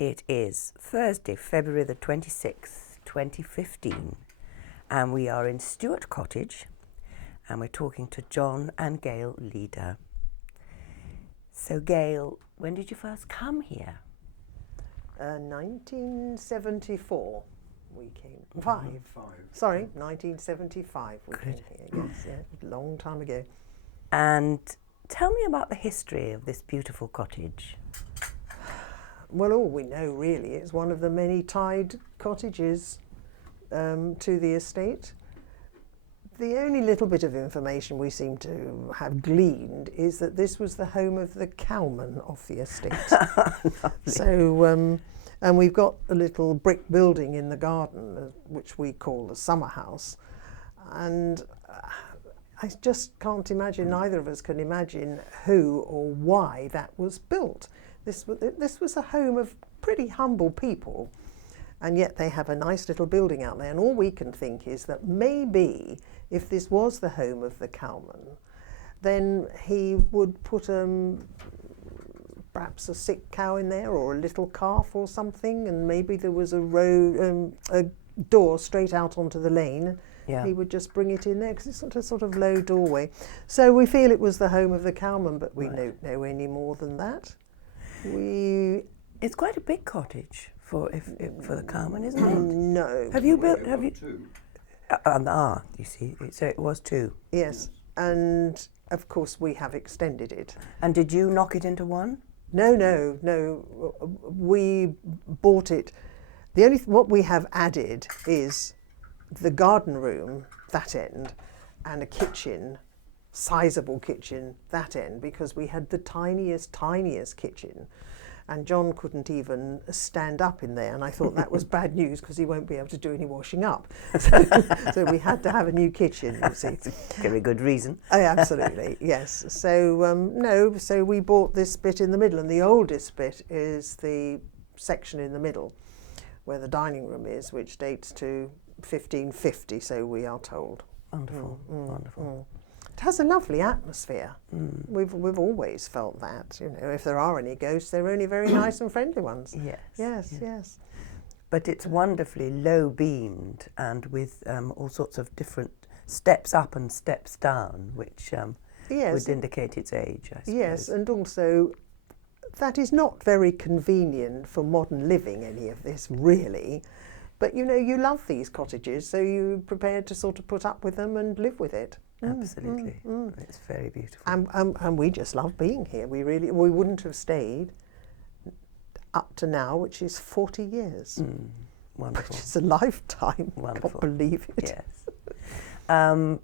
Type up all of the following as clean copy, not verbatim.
It is Thursday, February the 26th, 2015, and we are in Stewart Cottage, and we're talking to John and Gayle Leader. So Gayle, when did you first come here? 1974 we came. Sorry, 1975 we came here, yes, yeah, a long time ago. And tell me about the history of this beautiful cottage. Well, all we know really is one of the many tied cottages to the estate. The only little bit of information we seem to have gleaned is that this was the home of the cowman of the estate. So, and we've got a little brick building in the garden, which we call the summer house. And I just can't imagine, neither of us can imagine who or why that was built. This was a home of pretty humble people, and yet they have a nice little building out there, and all we can think is that maybe if this was the home of the cowman, then he would put perhaps a sick cow in there or a little calf or something, and maybe there was a door straight out onto the lane. Yeah. He would just bring it in there because it's a sort of low doorway. So we feel it was the home of the cowman, but we don't know any more than that. It's quite a big cottage for the cowman, isn't it? No. Have you built? Have you? Two. You see, so it was two. Yes, and of course we have extended it. And did you knock it into one? No. We bought it. What we have added is the garden room, that end, and a kitchen, sizable kitchen, that end, because we had the tiniest kitchen, and John couldn't even stand up in there, and I thought that was bad news because he won't be able to do any washing up. So we had to have a new kitchen, you see. Very good reason. Absolutely, yes. So so we bought this bit in the middle, and the oldest bit is the section in the middle where the dining room is, which dates to 1550, so we are told. Wonderful, wonderful. It has a lovely atmosphere. We've always felt that. You know, if there are any ghosts, they're only very nice and friendly ones. Yes. But it's wonderfully low beamed and with all sorts of different steps up and steps down, which would indicate its age, I suppose. Yes, and also that is not very convenient for modern living, any of this, really. But, you know, you love these cottages, so you're prepared to sort of put up with them and live with it. Absolutely. It's very beautiful. And we just love being here. We wouldn't have stayed up to now, which is 40 years. Wonderful. Which is a lifetime. Wonderful. Can't believe it. Yes.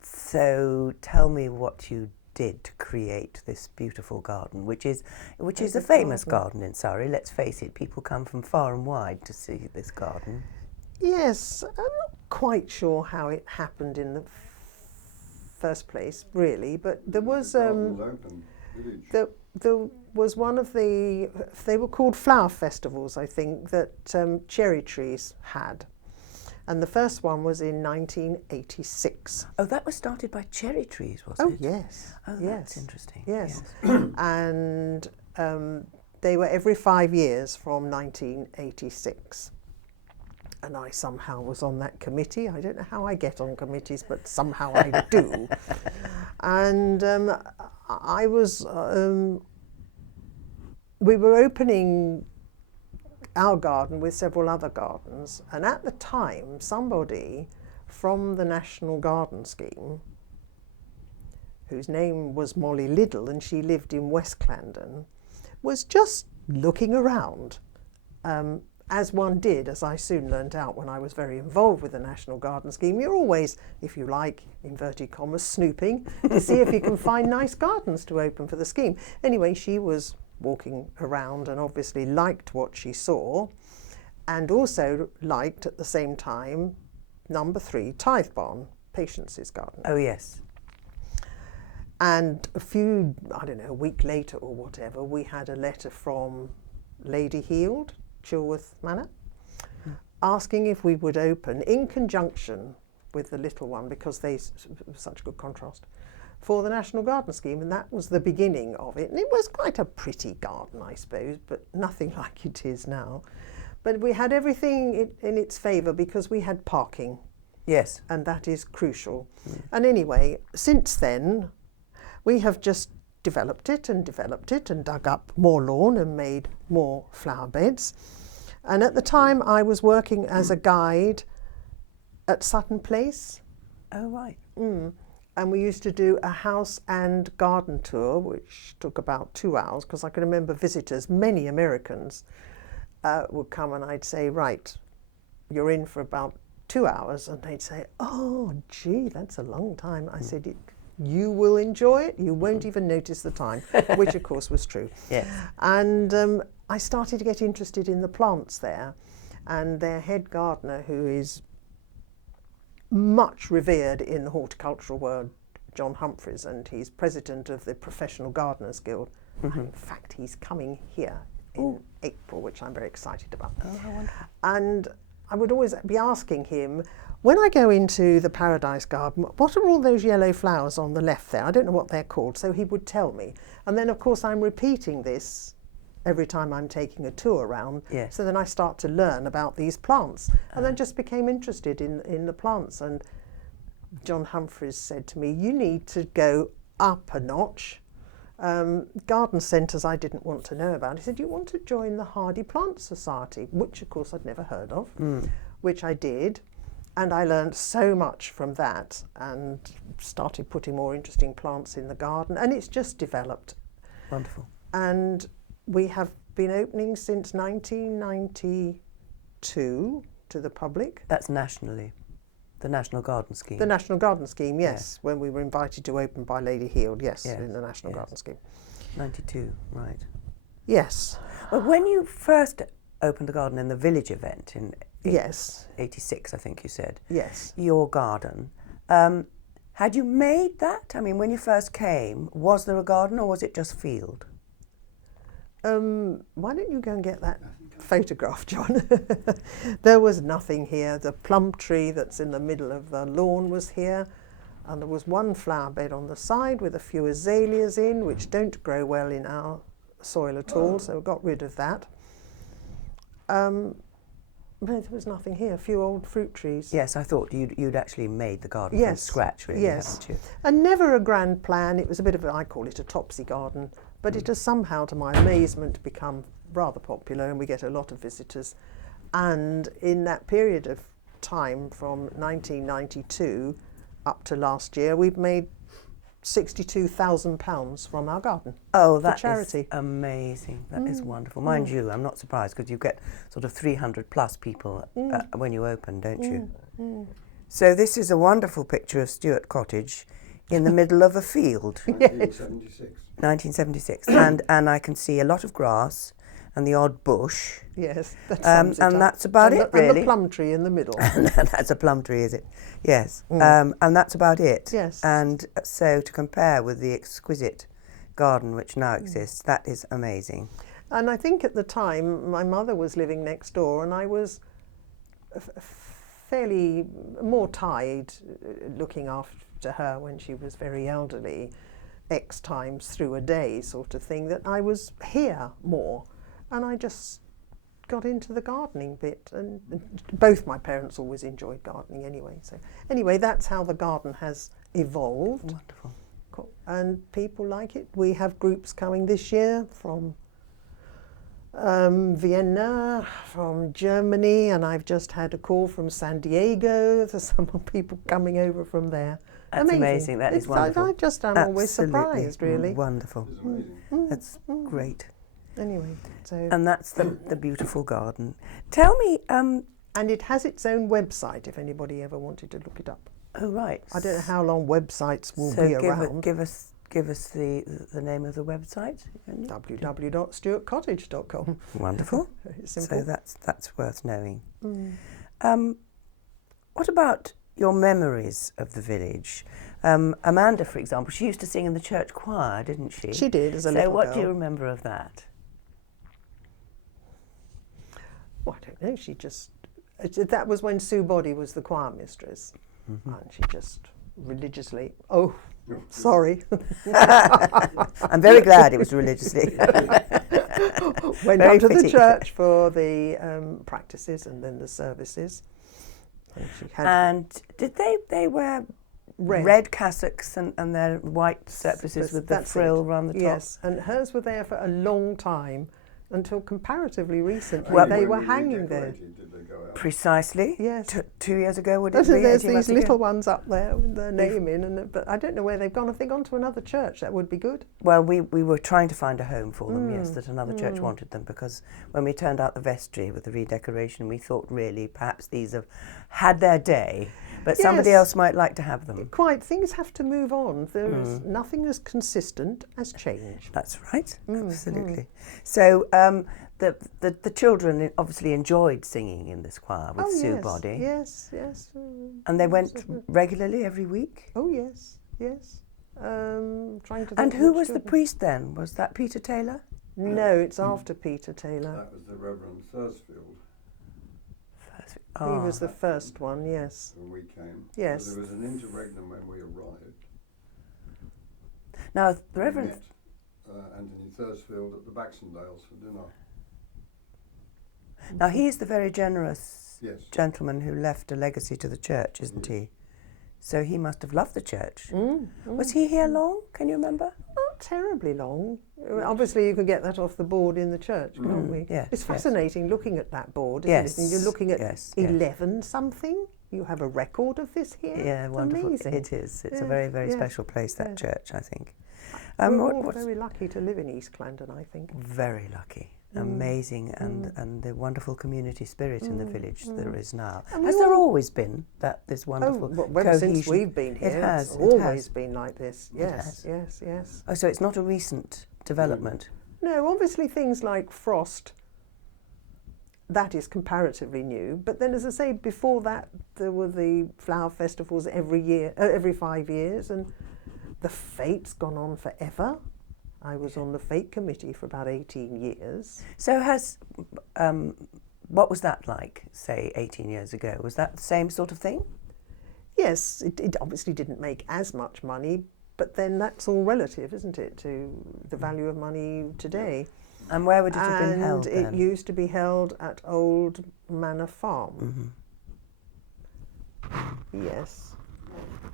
So tell me what you did to create this beautiful garden, which is a famous garden in Surrey. Let's face it, people come from far and wide to see this garden. Yes, I'm not quite sure how it happened in the first place, really, but there was there was one of they were called flower festivals, I think, that Cherry Trees had. And the first one was in 1986. Oh, that was started by Cherry Trees, was it? Oh, yes. Oh, that's interesting. Yes. And they were every 5 years from 1986. And I somehow was on that committee. I don't know how I get on committees, but somehow I do. And I was... we were opening our garden with several other gardens, and at the time somebody from the National Garden Scheme, whose name was Molly Liddell and she lived in West Clarendon, was just looking around, as one did, as I soon learnt out when I was very involved with the National Garden Scheme. You're always, if you like, inverted commas, snooping to see if you can find nice gardens to open for the scheme. Anyway, she was walking around and obviously liked what she saw, and also liked at the same time number 3, Tithe Barn, Patience's garden. Oh yes. And a week later or whatever, we had a letter from Lady Heald, Chilworth Manor, asking if we would open in conjunction with the little one, because they such good contrast, for the National Garden Scheme, and that was the beginning of it. And it was quite a pretty garden, I suppose, but nothing like it is now. But we had everything in its favour because we had parking. Yes. And that is crucial. And anyway, since then, we have just developed it and dug up more lawn and made more flower beds. And at the time, I was working as a guide at Sutton Place. Oh, right. And we used to do a house and garden tour, which took about 2 hours, because I can remember visitors, many Americans, would come, and I'd say, right, you're in for about 2 hours, and they'd say, oh, gee, that's a long time. I said, you will enjoy it, you won't even notice the time, which of course was true. Yes. And I started to get interested in the plants there, and their head gardener, who is much revered in the horticultural world, John Humphreys, and he's president of the Professional Gardeners Guild. And in fact, he's coming here in April, which I'm very excited about. Oh, how wonderful. And I would always be asking him, when I go into the Paradise Garden, what are all those yellow flowers on the left there? I don't know what they're called. So he would tell me. And then, of course, I'm repeating this every time I'm taking a tour around. Yes. So then I start to learn about these plants. And then just became interested in the plants. And John Humphreys said to me, you need to go up a notch. Garden centres I didn't want to know about. He said, you want to join the Hardy Plant Society, which of course I'd never heard of, which I did. And I learned so much from that and started putting more interesting plants in the garden, and it's just developed. Wonderful. And we have been opening since 1992 to the public. That's nationally. The National Garden Scheme. The National Garden Scheme, yes, when we were invited to open by Lady Heald, yes, in the National Garden Scheme. 92, right. Yes. Well, when you first opened the garden in the village event in Yes. 86, I think you said. Yes. Your garden. Had you made that? I mean, when you first came, was there a garden or was it just field? Why don't you go and get that photograph, John? There was nothing here. The plum tree that's in the middle of the lawn was here, and there was one flower bed on the side with a few azaleas in, which don't grow well in our soil at all, so we got rid of that. But there was nothing here, a few old fruit trees. Yes, I thought you'd actually made the garden from scratch, really, haven't you? And never a grand plan. It was a bit of I call it a topsy garden, but it has somehow, to my amazement, become rather popular, and we get a lot of visitors. And in that period of time, from 1992 up to last year, we've made £62,000 from our garden. Oh, that charity. is amazing. That is wonderful. Mind you, I'm not surprised because you get sort of 300 plus people when you open, don't you? So this is a wonderful picture of Stuart Cottage in the middle of a field. 1976. 1976. and I can see a lot of grass and the odd bush. Yes, that sums it up. That's about it, really. And the plum tree in the middle. That's a plum tree, is it? Yes. And that's about it. Yes. And so to compare with the exquisite garden which now exists, that is amazing. And I think at the time, my mother was living next door, and I was fairly more tied looking after her when she was very elderly, X times through a day sort of thing, that I was here more. And I just got into the gardening bit, and both my parents always enjoyed gardening anyway. So anyway, that's how the garden has evolved. Wonderful. And people like it. We have groups coming this year from Vienna, from Germany, and I've just had a call from San Diego. There's some people coming over from there. That's amazing. That is wonderful. I just am always surprised, really. Wonderful. That's great. Anyway, so and that's the beautiful garden. Tell me, and it has its own website if anybody ever wanted to look it up. Oh right. I don't know how long websites will be around. Give us the name of the website. www.stuartcottage.com. Wonderful. Very simple. So that's worth knowing. What about your memories of the village? Amanda, for example, she used to sing in the church choir, didn't she? She did, as a little girl. So what do you remember of that? Well, I don't know. That was when Sue Body was the choir mistress. And she just religiously, Sorry. I'm very glad it was religiously. Went Very up to the fitting. church for the practices and then the services. And she had And did they wear red cassocks and their white surplices with the That's frill it. around the top? Yes, and hers were there for a long time, until comparatively recently Well, they When were we hanging there. redecorated, did they go out? Precisely. Yes. 2 years ago, would it be? There's 18 these months ago? little ones up there with their name in, but I don't know where they've gone. If they've gone to another church, that would be good. Well, we were trying to find a home for them, yes, that another church wanted them, because when we turned out the vestry with the redecoration, we thought really perhaps these have had their day, but somebody Yes. else might like to have them. Quite, things have to move on. There is nothing as consistent as change. That's right, absolutely. So the children obviously enjoyed singing in this choir with Sue yes, Body. yes, yes. And they went regularly every week? Oh yes, yes. Trying to. And think who which was the children. priest then? Was that Peter Taylor? No, it's after Peter Taylor. That was the Reverend Thursfield He was the first one. Yes. when we came. Yes. So there was an interregnum when we arrived. Now, the We Reverend... met Anthony Thursfield at the Baxendales for dinner. Now, he's the very generous Yes. gentleman who left a legacy to the church, isn't he? So he must have loved the church. Was he here long? Can you remember? Not terribly long. Obviously, you could get that off the board in the church, can't we? yes, It's yes. fascinating looking at that board, isn't Yes, it? And you're looking at yes, yes. 11 something. You have a record of this here. Yeah, It's wonderful. amazing. It is. It's a Yes, very, very yes, special place, that yes. church, I think. We're all what's very lucky to live in East Clandon, I think. very lucky, amazing, and the wonderful community spirit in the village there is now. And Has we there all- always been this wonderful ever since cohesion? we've been here, It has. it's It always has. been like this. It Yes, has. yes, yes. Oh, so it's not a recent development. No, obviously things like frost, that is comparatively new. But then, as I say, before that, there were the flower festivals every year, every 5 years, and the fete's gone on forever. I was on the fete committee for about 18 years. So what was that like, say, 18 years ago? Was that the same sort of thing? Yes, it obviously didn't make as much money, but then that's all relative, isn't it, to the value of money today. And where would it have been And held it then? used to be held at Old Manor Farm. Yes.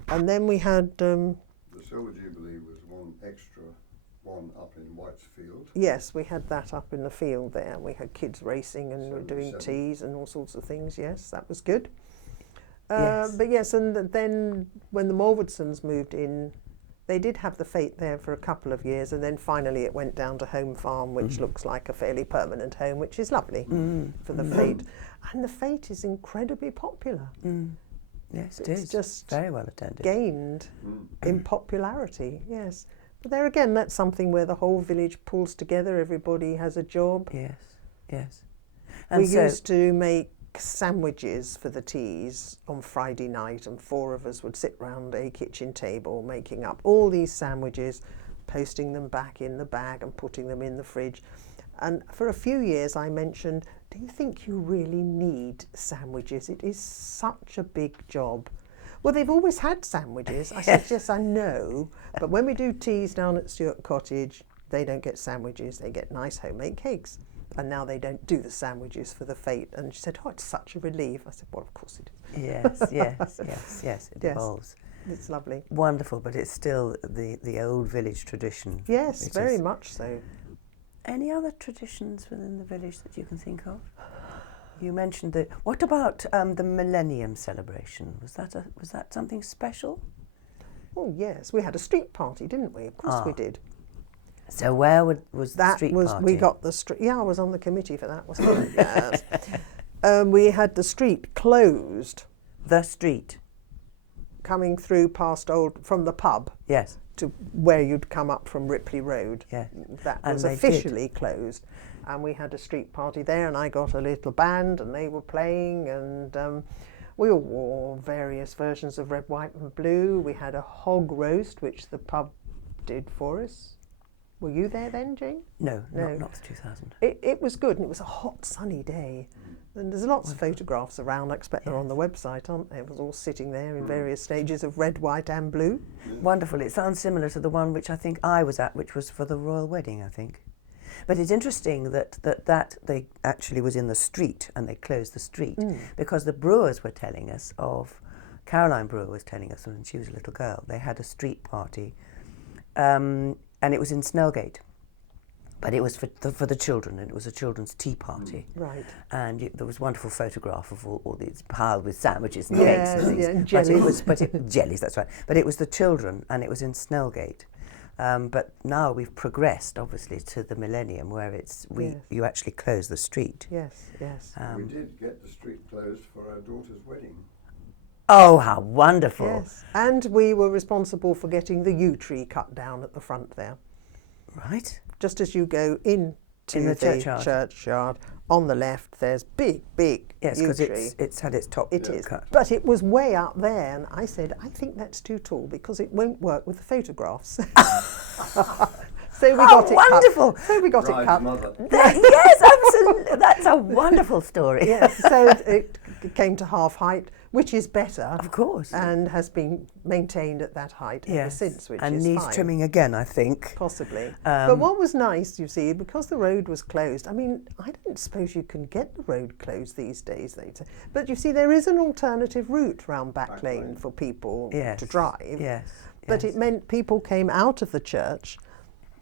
And then we had, The Silver Jubilee was one up in Whitesfield. yes, we had that up in the field there. We had kids racing and we were doing 77. teas and all sorts of things. Yes, that was good. Yes. But yes, and then when the Morwardsons moved in, they did have the fete there for a couple of years, and then finally it went down to Home Farm, which looks like a fairly permanent home, which is lovely for the fete. And the fete is incredibly popular. Yes, it It's is. just very well attended. Gained in popularity, yes. But there again, that's something where the whole village pulls together, everybody has a job. Yes, yes. We And so, used to make sandwiches for the teas on Friday night, and 4 of us would sit round a kitchen table making up all these sandwiches, posting them back in the bag and putting them in the fridge. And for a few years I mentioned, do you think you really need sandwiches? It is such a big job. Well, they've always had sandwiches. I said, yes, I know. But when we do teas down at Stewart Cottage, they don't get sandwiches. They get nice homemade cakes. And now they don't do the sandwiches for the fete. And she said, oh, it's such a relief. I said, well, of course it is. yes, it Yes. evolves. It's lovely. Wonderful, but it's still the old village tradition. Yes, It very is. much so. Any other traditions within the village that you can think of? You mentioned that. What about the Millennium celebration? Was that something special? Oh, yes. We had a street party, didn't we? Of course we did. So where was the That street was, party? we got the street, yeah, I was on the committee for that, wasn't I? Yes. We had the street closed, the street. coming through past from the pub Yes. to where you'd come up from Ripley Road. Yes. That And was they officially closed. And we had a street party there, and I got a little band, and they were playing, and we all wore various versions of red, white and blue. We had a hog roast, which the pub did for us. Were you there then, Jane? No, No. not 2000. It was good, and it was a hot, sunny day. And there's lots of photographs around. I expect they're on the website, aren't they? It was all sitting there in various stages of red, white and blue. Wonderful. It sounds similar to the one which I think I was at, which was for the royal wedding, I think. But it's interesting that they actually was in the street, and they closed the street because the brewers were telling us of, Caroline Brewer was telling us when she was a little girl, they had a street party, and it was in Snellgate. But it was for the children, and it was a children's tea party. Right. And there was a wonderful photograph of all these piled with sandwiches and Yes, cakes and things. yeah, and jellies. Jellies, that's right. But it was the children, and it was in Snellgate. But now we've progressed, obviously, to the millennium, where you actually close the street. Yes, yes. We did get the street closed for our daughter's wedding. Oh, how wonderful! Yes. And we were responsible for getting the yew tree cut down at the front there. Right. Just as you go into In the the churchyard, on the left, there's big Yes, yew because tree. it's had its top It is, cut. but it was way up there, and I said, I think that's too tall because it won't work with the photographs. So we got it wonderful. cut. So we got it Bride's cut. mother. Yes, absolutely. That's a wonderful story. Yes, so it came to half height, which is better. Of course. And has been maintained at that height ever since, which and is needs fine. trimming again, I think. Possibly. But what was nice, you see, because the road was closed, I mean, I don't suppose you can get the road closed these days, they'd say. But you see, there is an alternative route round Back Lane for people to drive. Yes. But it meant people came out of the church,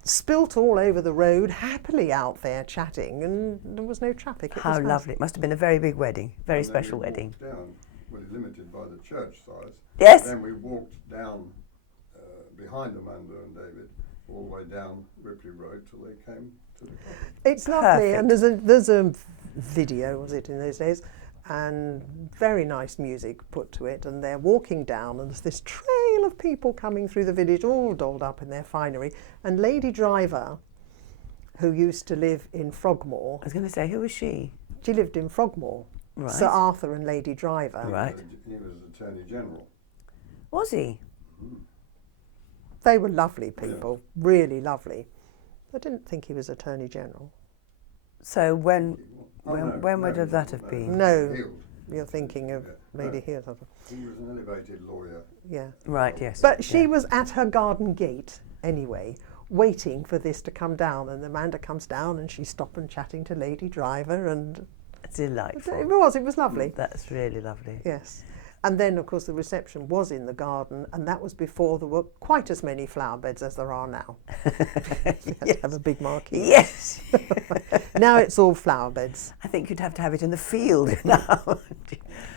spilt all over the road, happily out there chatting, and there was no traffic. It How was nice. lovely. It must have been a very big wedding, very And then special we wedding. walked down, well, limited by the church size. Yes. Then we walked down behind Amanda and David, all the way down Ripley Road till they came to the cottage. It's lovely, and there's a video, was it, in those days, and very nice music put to it, and they're walking down, and there's this trail of people coming through the village, all dolled up in their finery, and Lady Driver, who used to live in Frogmore, I was going to say, who was she? she lived in Frogmore, Right. Sir Arthur and Lady Driver. Right. He was Attorney General. Was he? They were lovely people, really lovely. I didn't think he was Attorney General. So when No, would no, that have no. been? No, Heald. you're thinking of Lady Heald. He was an elevated lawyer. Yeah. Right, yes. But she yeah. was at her garden gate anyway, waiting for this to come down, and Amanda comes down and she's stopping chatting to Lady Driver, and Delightful. it was lovely. That's really lovely. Yes. And then, of course, the reception was in the garden, and that was before there were quite as many flower beds as there are now. You had to have a big marquee. Yes. Now it's all flower beds. I think you'd have to have it in the field now.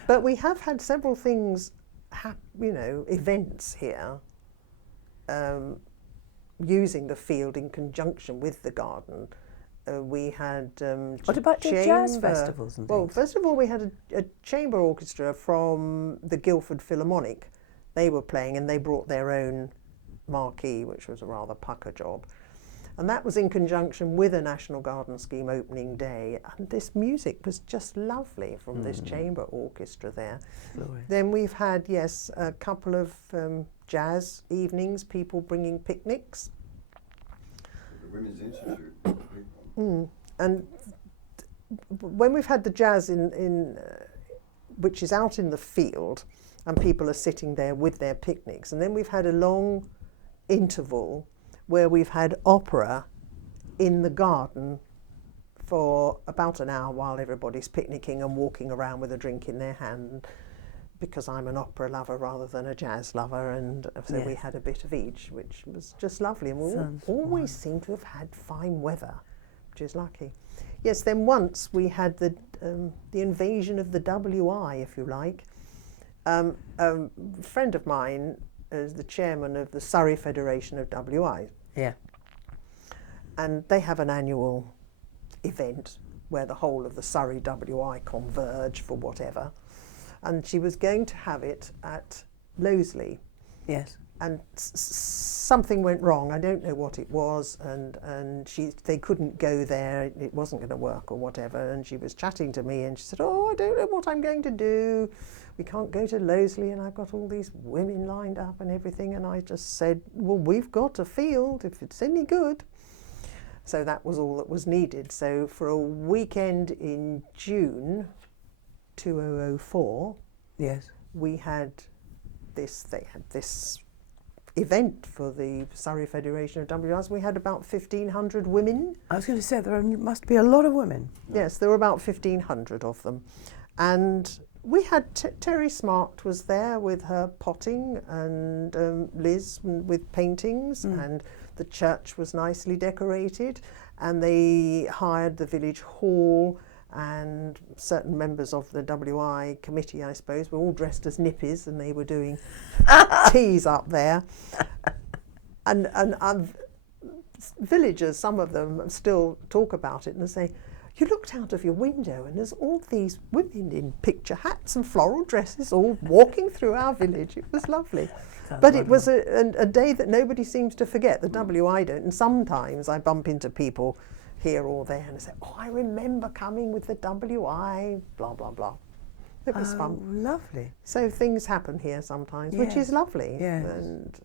But we have had several things, events here, using the field in conjunction with the garden. We had What about the jazz chamber- festivals and Well, things? first of all, we had a chamber orchestra from the Guildford Philharmonic. They were playing, and they brought their own marquee, which was a rather pucker job. And that was in conjunction with a National Garden Scheme opening day. And this music was just lovely from this chamber orchestra there. Glorious. Then we've had, a couple of jazz evenings, people bringing picnics. The Women's Institute. was a big one. And when we've had the jazz which is out in the field, and people are sitting there with their picnics, and then we've had a long interval where we've had opera in the garden for about an hour while everybody's picnicking and walking around with a drink in their hand, because I'm an opera lover rather than a jazz lover, and so we Yes. had a bit of each, which was just lovely. And we Sounds always seem to have had fine weather, which is lucky. Yes, then once we had the invasion of the WI, if you like. A friend of mine is the chairman of the Surrey Federation of WI, Yeah. and they have an annual event where the whole of the Surrey WI converge for whatever. And she was going to have it at Loseley, Yes. and something went wrong. I don't know what it was, and they couldn't go there. It wasn't going to work or whatever. And she was chatting to me, and she said, "Oh, I don't know what I'm going to do. We can't go to Loseley, and I've got all these women lined up and everything." And I just said, "Well, we've got a field if it's any good." So that was all that was needed. So for a weekend in June 2004, Yes. we had this. They had this event for the Surrey Federation of WIs. We had about 1,500 women. I was going to say must be a lot of women. Yes, there were about 1,500 of them, and we had Terry Smart was there with her potting, and Liz with paintings, and the church was nicely decorated, and they hired the village hall, and certain members of the WI committee, I suppose, were all dressed as nippies, and they were doing teas up there. And villagers, some of them still talk about it and say, you looked out of your window and there's all these women in picture hats and floral dresses all walking through our village. It was lovely. But it was a day that nobody seems to forget. The WI don't. And sometimes I bump into people here or there and I say, oh, I remember coming with the WI, blah, blah, blah. It was fun. Lovely. So things happen here sometimes, which is lovely. Yes. And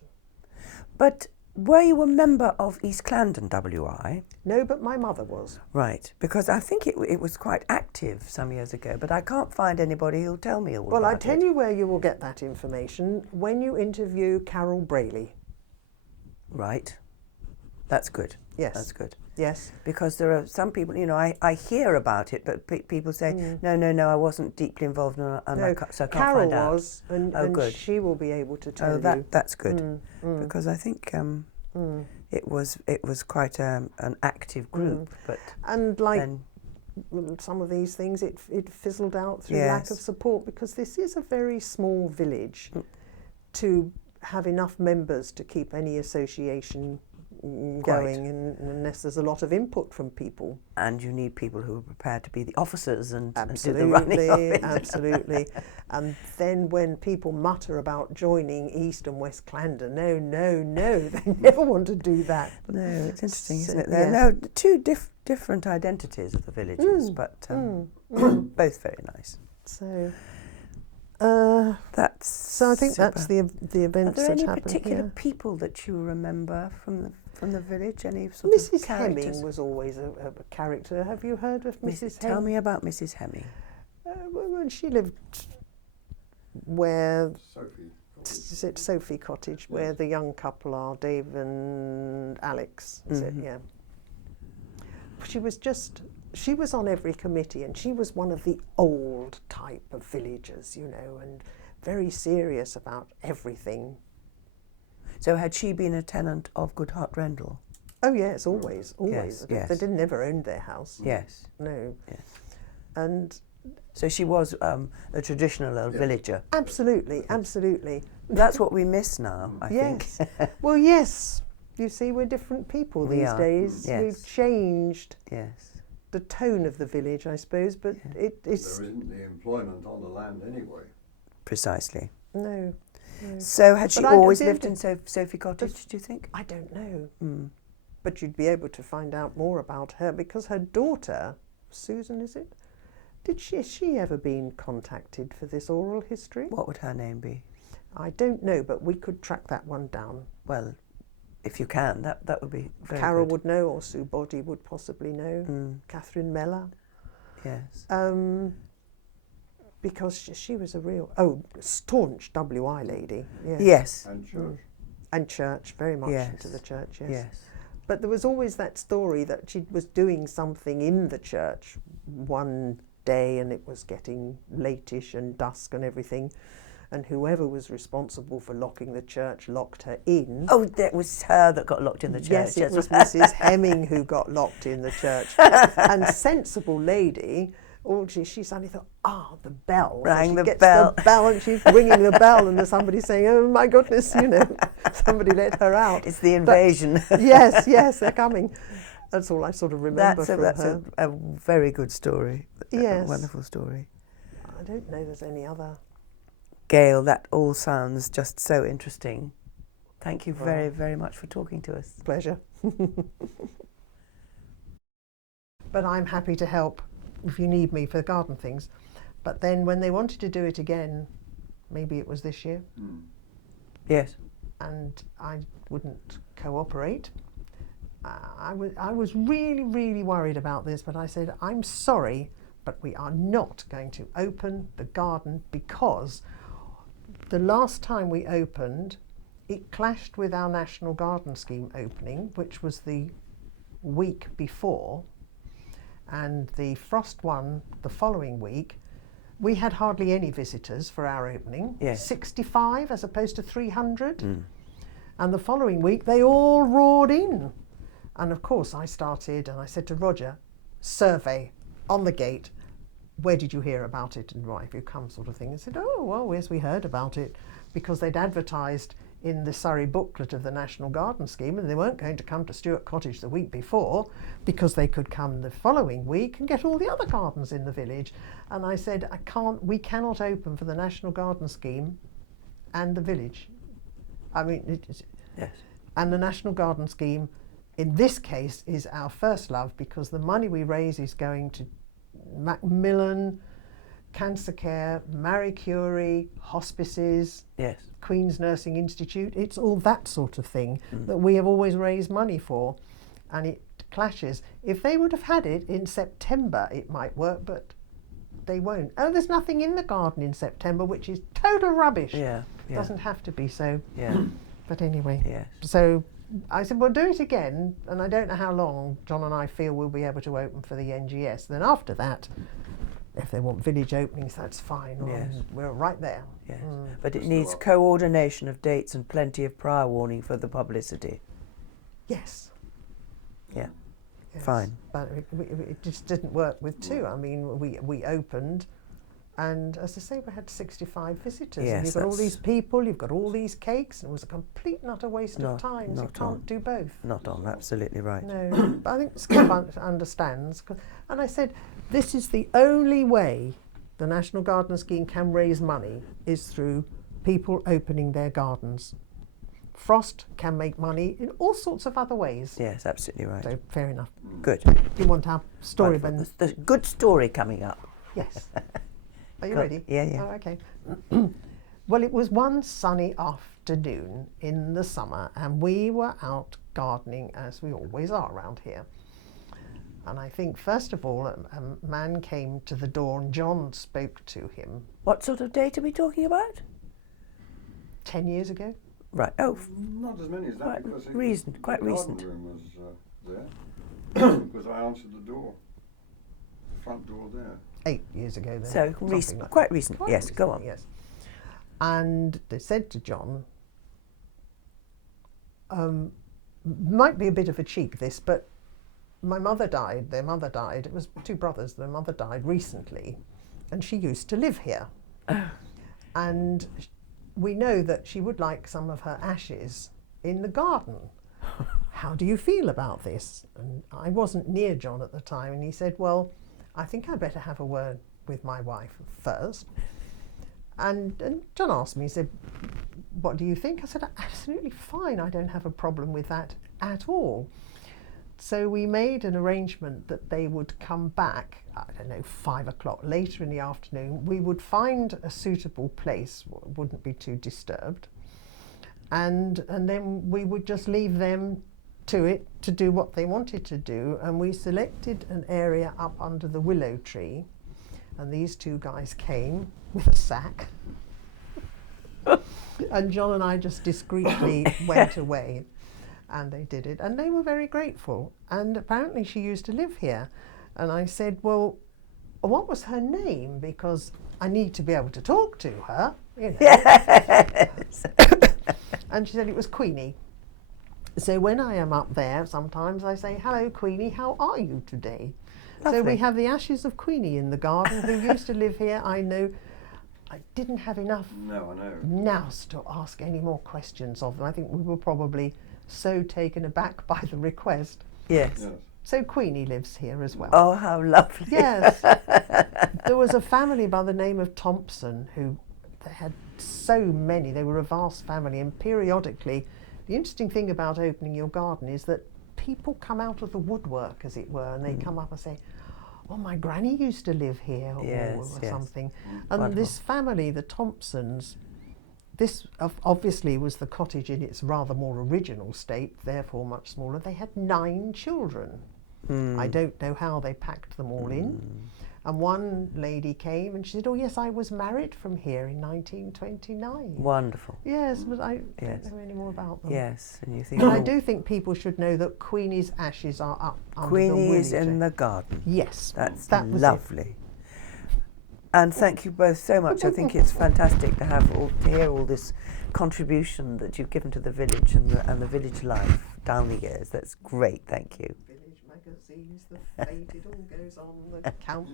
But were you a member of East Clandon WI? no, but my mother was. Right, because I think it was quite active some years ago, but I can't find anybody who'll tell me all about it. Well, I tell you where you will get that information when you interview Carol Brayley. Right. That's good. Yes. That's good. Yes. Because there are some people, I hear about it, but people say, no, I wasn't deeply involved, so I can't Carol find out. was, and good. she will be able to tell you. That's good, because I think it was quite an active group, but And like then, some of these things, it fizzled out through lack of support, because this is a very small village to have enough members to keep any association going, and unless there's a lot of input from people. And you need people who are prepared to be the officers and do Absolutely, the running of it. absolutely. And then when people mutter about joining East and West Clandon, no, they never want to do that. No, it's interesting, isn't it? Yes. No, two different identities of the villages, but both very nice. So, That's so I think super. that's the events Are there that any happen particular here. people that you remember from the village? Any sort Mrs. of characters? Hemming was always a character. Have you heard of Mrs. Tell Hemming? me about Mrs. Hemming. When she lived where Sophie. is it Sophie Cottage, where the young couple are, Dave and Alex. Is it? Yeah. She was on every committee, and she was one of the old type of villagers, and very serious about everything. So had she been a tenant of Goodhart Rendell? Oh yes, always. Yes, yes. They never owned their house. Yes. No. Yes. And So she was a traditional old villager. absolutely. That's what we miss now, I Yes. think. Well, yes. You see, we're different people We these are. days. Yes. We've changed Yes. the tone of the village, I suppose, but There it's isn't the employment on the land anyway. Precisely. no. So had she But I always don't lived think- in Sophie Cottage, do you think? I don't know. Mm. But you'd be able to find out more about her, because her daughter, Susan, is it? Has she ever been contacted for this oral history? What would her name be? I don't know, but we could track that one down. Well, if you can, that would be very Carol good. would know, or Sue Boddy would possibly know. Catherine Mellor. Yes. Because she was a real, staunch WI lady. Yes. Yes. And church. And church, very much Yes. into the church, yes. Yes. But there was always that story that she was doing something in the church one day, and it was getting late-ish and dusk and everything, and whoever was responsible for locking the church locked her in. Oh, that was her that got locked in the church. Yes, it was Mrs. Hemming who got locked in the church. And sensible lady, she suddenly thought, the bell. Rang so the she gets bell. the bell, and she's ringing the bell, and there's somebody saying, oh my goodness, somebody let her out. It's the invasion. Yes, they're coming. That's all I sort of remember from That's her. a very good story. Yes. A wonderful story. I don't know there's any other. Gayle, that all sounds just so interesting. Thank you very, very much for talking to us. Pleasure. But I'm happy to help if you need me for garden things. But then when they wanted to do it again, maybe it was this year, Yes. and I wouldn't cooperate, I was really, really worried about this, but I said, I'm sorry, but we are not going to open the garden because the last time we opened, it clashed with our National Garden Scheme opening, which was the week before, and the frost one the following week. We had hardly any visitors for our opening, 65 as opposed to 300. And the following week, they all roared in. And of course, I started and I said to Roger, survey on the gate. Where did you hear about it and why have you come, sort of thing? And said, oh, well, yes, we heard about it because they'd advertised in the Surrey booklet of the National Garden Scheme, and they weren't going to come to Stewart Cottage the week before because they could come the following week and get all the other gardens in the village. And I said, we cannot open for the National Garden Scheme and the village. I mean, Yes. And the National Garden Scheme, in this case, is our first love because the money we raise is going to Macmillan, Cancer Care, Marie Curie, hospices, Yes. Queen's Nursing Institute. It's all that sort of thing that we have always raised money for, and it clashes. If they would have had it in September, it might work, but they won't. Oh, there's nothing in the garden in September, which is total rubbish. Yeah. Yeah. Doesn't have to be so. Yeah. But anyway, Yes. so I said, well, do it again, and I don't know how long John and I feel we'll be able to open for the NGS. Then after that, if they want village openings, that's fine. Yes. We're right there. Yes. But it needs coordination of dates and plenty of prior warning for the publicity. Yes. Yeah. Yes. Fine. But it just didn't work with two. I mean, we opened, and as I say, we had 65 visitors. Yes, and you've got all these people, you've got all these cakes, and it was a complete and utter waste of time. So you can't do both. Not on, absolutely right. No, but I think Skip understands. And I said, this is the only way the National Garden Scheme can raise money is through people opening their gardens. Frost can make money in all sorts of other ways. Yes, absolutely right. So fair enough. Good. You want our story, Wonderful. Ben? There's a good story coming up. Yes. Are you Go- ready? Yeah, yeah. Oh, okay. Well, it was one sunny afternoon in the summer, and we were out gardening, as we always are around here. And I think, first of all, a man came to the door, and John spoke to him What sort of date are we talking about? 10 years ago. Right. Oh, Not as many as that Quite because quite the recent. garden room was there because I answered the door, the front door there. 8 years ago then. so something recent, like quite that. recent. Quite Yes, recent, go on. Yes. And they said to John, might be a bit of a cheek this, but my mother died, their mother died. It was two brothers, their mother died recently, and she used to live here. And we know that she would like some of her ashes in the garden. How do you feel about this? And I wasn't near John at the time, and he said, well, I think I'd better have a word with my wife first. And John asked me, he said, what do you think? I said, absolutely fine, I don't have a problem with that at all. So we made an arrangement that they would come back, I don't know, 5 o'clock later in the afternoon. We would find a suitable place, wouldn't be too disturbed, and then we would just leave them to it to do what they wanted to do. And we selected an area up under the willow tree, and these two guys came with a sack. And John and I just discreetly went away, and they did it, and they were very grateful. And apparently she used to live here. And I said, well, what was her name? Because I need to be able to talk to her, you know. Yes. And she said it was Queenie. So when I am up there, sometimes I say, hello, Queenie, how are you today? So we Lovely. have the ashes of Queenie in the garden, who used to live here. I know I didn't have enough No, I know. nous to ask any more questions of them. I think we were probably so taken aback by the request. Yes. Yes. So Queenie lives here as well. Oh, how lovely. Yes. There was a family by the name of Thompson who they had so many. They were a vast family, and periodically, the interesting thing about opening your garden is that people come out of the woodwork, as it were, and they come up and say, oh, my granny used to live here, or Yes, yes. something. Mm. And Wonderful. this family, the Thompsons, this obviously was the cottage in its rather more original state, therefore much smaller. They had 9 children. I don't know how they packed them all in. And one lady came and she said, "Oh yes, I was married from here in 1929. Wonderful. Yes, but I Yes. don't know any more about them. Yes, and you think, And I do think people should know that Queenie's ashes are up under the Queenie is willow in tree. the garden. Yes, That was lovely. And thank you both so much. I think it's fantastic to have to hear all this contribution that you've given to the village and the village life down the years. That's great. Thank you. Village magazines, the fate, it all goes on, the counts.